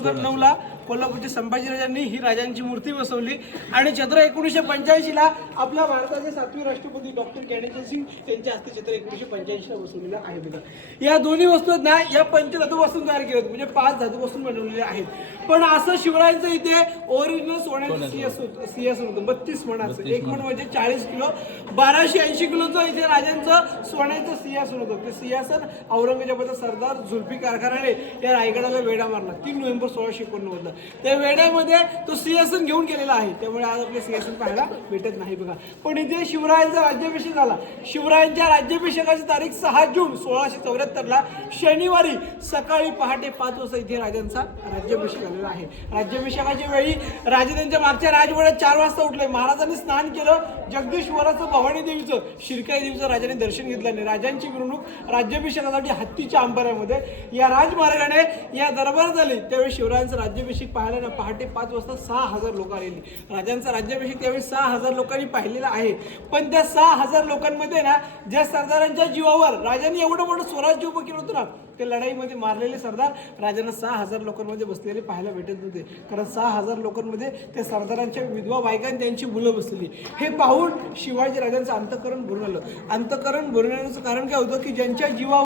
2009ला कोल्हापूरच्या संभाजीराजांनी ही राजांची मूर्ती बसवली आणि चत्र 1985ला आपल्या भारताचे 7वे राष्ट्रपती डॉक्टर ज्ञानेश्वर सिंग यांच्या हस्ते चत्र 1985ला बसवलेलं आहे बघा। या दोन्ही वस्तू ना या पंचधातूपासून तयार केल्या होत्या, म्हणजे 5 धातूपासून बनवलेल्या आहेत। पण असं शिवरायांचं इथे ओरिजिनल सोन्याचं सिंहासन होतं 32 मणाचं, एक मण म्हणजे 40 किलो, 1280 किलोचं इथे राजांचं सोन्याचं सिंहासन होतं। ते सिंहासन औरंगजेबाचा सरदार जुल्फिकार खानाने या रायगडाला वेढा मारला 3 नोव्हेंबर 1689ला। त्या वेड्यामध्ये तो सिंहासन घेऊन गेलेला आहे, त्यामुळे आज आपले सिंहासन पाहायला भेटत नाही बघा। पण इथे शिवरायांचा राज्याभिषेक झाला। शिवरायांच्या राज्याभिषेकाची तारीख 6 जून 1674ला शनिवारी सकाळी पहाटे 5 वाजता इथे राजांचा राज्याभिषेक झालेला आहे। राज्याभिषेकाच्या वेळी राजे त्यांच्या मागच्या राजवाड्यात 4 वाजता उठले, महाराजांनी स्नान केलं, जगदीश्वराचं, भवानी देवीचं, शिरकाई देवीचं राजाने दर्शन घेतलं आणि राजांची मिरवणूक राज्याभिषेकासाठी हत्तीच्या अंबाऱ्यामध्ये या राजमार्गाने या दरबारात झाली। त्यावेळी शिवरायांचा राज्याभिषेक पाहायला ना पहाटे 5 वाजता 6000 लोक आलेली। राजांचा राज्याभिषेक त्यावेळी 6000 लोकांनी पाहिलेला आहे। पण त्या 6000 लोकांमध्ये ना ज्या सरदारांच्या जीवावर राजांनी एवढं मोठं स्वराज्य उभं केलं होतं ना, त्या लढाईमध्ये मारलेले सरदार राजांना 6000 लोकांमध्ये बसलेले पाहायला भेटत नव्हते, कारण 6000 लोकांमध्ये त्या सरदारांच्या विधवा बायका त्यांची मुलं बसलेली। हे पाहून शिवाजी राजांचं अंतःकरण भरून आलं। अंतःकरण भरून येण्याचं कारण काय होतं की ज्यांच्या जीवावर